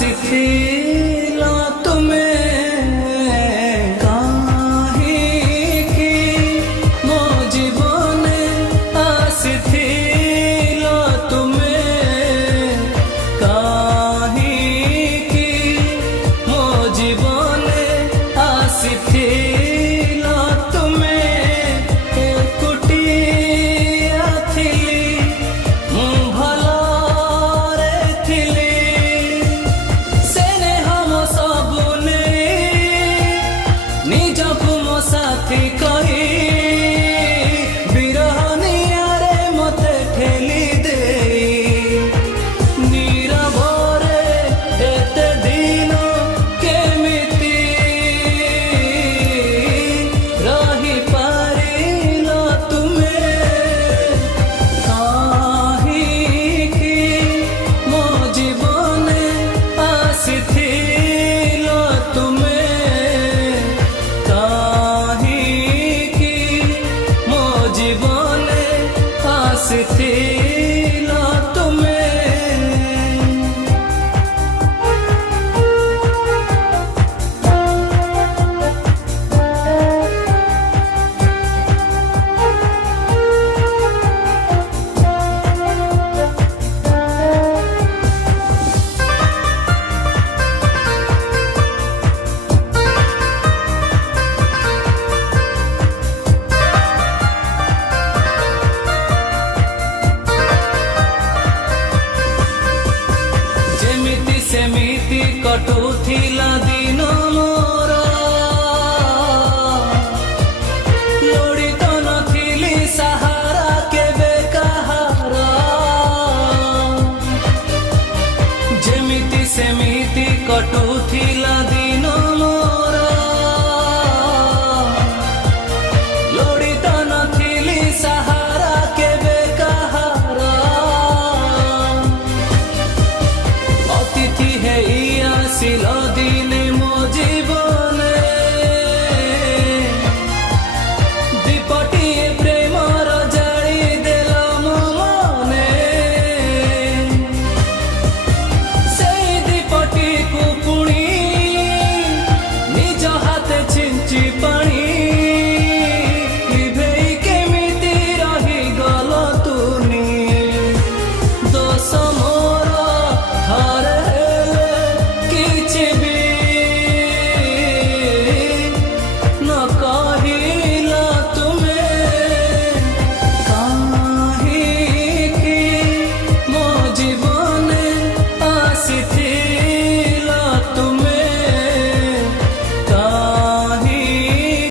ଆସିଥିଲ ତୁମେ କାହିଁକି ମୋ ଜୀବନେ ଆସିଥିଲ ତୁମେ କାହିଁକି ମୋ ଜୀବନେ ଆସିଥିଲ ତୁମେ ଏକୁଟିଆ ଥିଲି ମୁଁ ଭଲରେ ଥିଲି ନିଜକୁ ମୋ ସାଥୀ କହି ବିରହ ନିଆଁରେ ମୋତେ ଠେଲି ଦେଇ ନୀରବରେ ଏତେ ଦିନ କେମିତି ରହିପାରିଲ ତୁମେ କାହିଁକି ମୋ ଜୀବନେ ଆସିଥିଲ ତୁମେ জীবনে আসিথিল তুমি ସେମିତି କଟୁଥିଲା ଦିନ ମୋର ଲୋଡ଼ି ତ ନଥିଲି ସାହାରା କେବେ କାହାର ଯେମିତି ସେମିତି କଟୁଥିଲା ଦିନ ମୋର ଲୋଡ଼ି ତ ନଥିଲି ସାହାରା କେବେ କାହାର ଅତିଥି ହେଇ ଆସିଲ ଦିନ